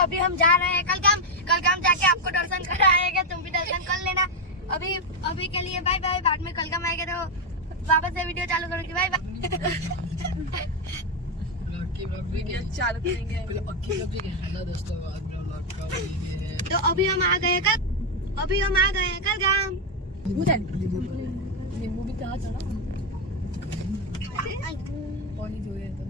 अभी हम जा रहे हैं कल गाम जाके आपको दर्शन कराएंगे, तुम भी दर्शन कर लेना। अभी के लिए बाय बाय। बाद में कल गाम आएंगे तो वापस से वीडियो चालू करूंगी। Bye bye. चालू करेंगे तो अभी हम आ गए कल गाम। नींबू भी कहाँ चढ़ा पानी જોઈએ તો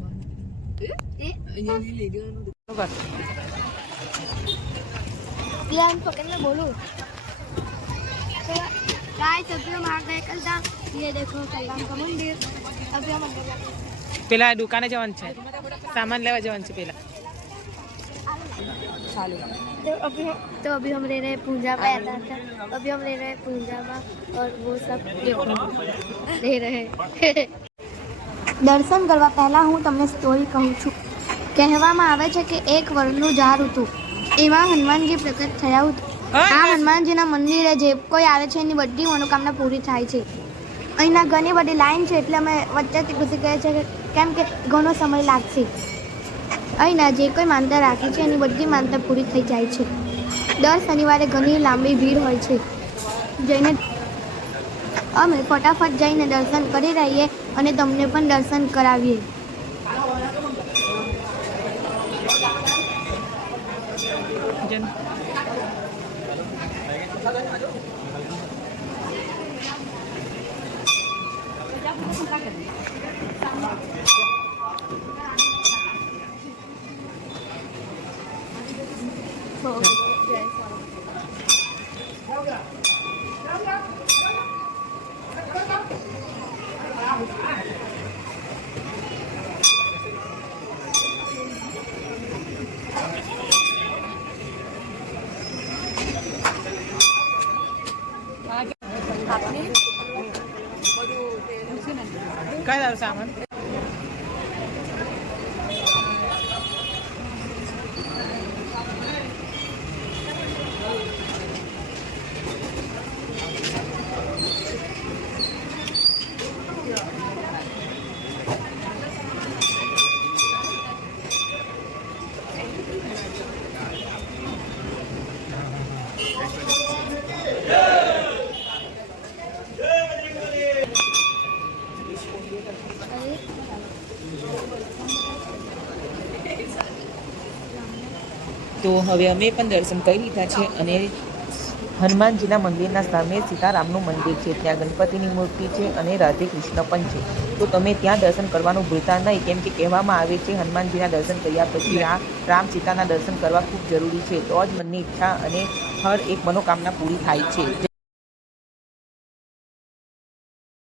प्लान पकड़ना बोलो। तो गाइस अभी हम आ गए कल गाम। ये देखो कल गाम का मंदिर। अभी हम अंदर પેલા દુકાને જવાનું છે, સામાન લેવા જવાનું છે પેલા ચાલુ। तो अभी हम रह रहे हैं पूजा में आता था। अभी हम रह रहे हैं पूजा में और वो सब रह रहे દર્શન કરવા પહેલાં હું તમને સ્ટોરી કહું છું। કહેવામાં આવે છે કે એક વડનું ઝાડ હતું, એમાં હનુમાનજી પ્રગટ થયા હતા। આ હનુમાનજીના મંદિરે જે કોઈ આવે છે એની બધી મનોકામના પૂરી થાય છે। અહીંના ઘણી બધી લાઈન છે એટલે અમે વચ્ચેથી ઘૂસી ગયા છે કેમ કે ઘણો સમય લાગશે। અહીંના જે કોઈ માનતા રાખે છે એની બધી માનતા પૂરી થઈ જાય છે। દર શનિવારે ઘણી લાંબી ભીડ હોય છે। જઈને અમે ફટાફટ જઈને દર્શન કરી રહીએ અને તમને પણ દર્શન કરાવીએ। કઈ તારું સામાન તો હવે અમે પણ દર્શન કરી લીધા છે અને હનુમાનજીના મંદિરના સામે સીતારામનું મંદિર છે, ત્યાં ગણપતિની મૂર્તિ છે અને રાધે કૃષ્ણ પણ છે। તો તમે ત્યાં દર્શન કરવાનું ભૂલતા નહીં, કેમ કે કહેવામાં આવે છે હનુમાનજીના દર્શન કર્યા પછી આ રામ સીતાના દર્શન કરવા ખૂબ જરૂરી છે, તો જ મનની ઈચ્છા અને હર એક મનોકામના પૂરી થાય છે।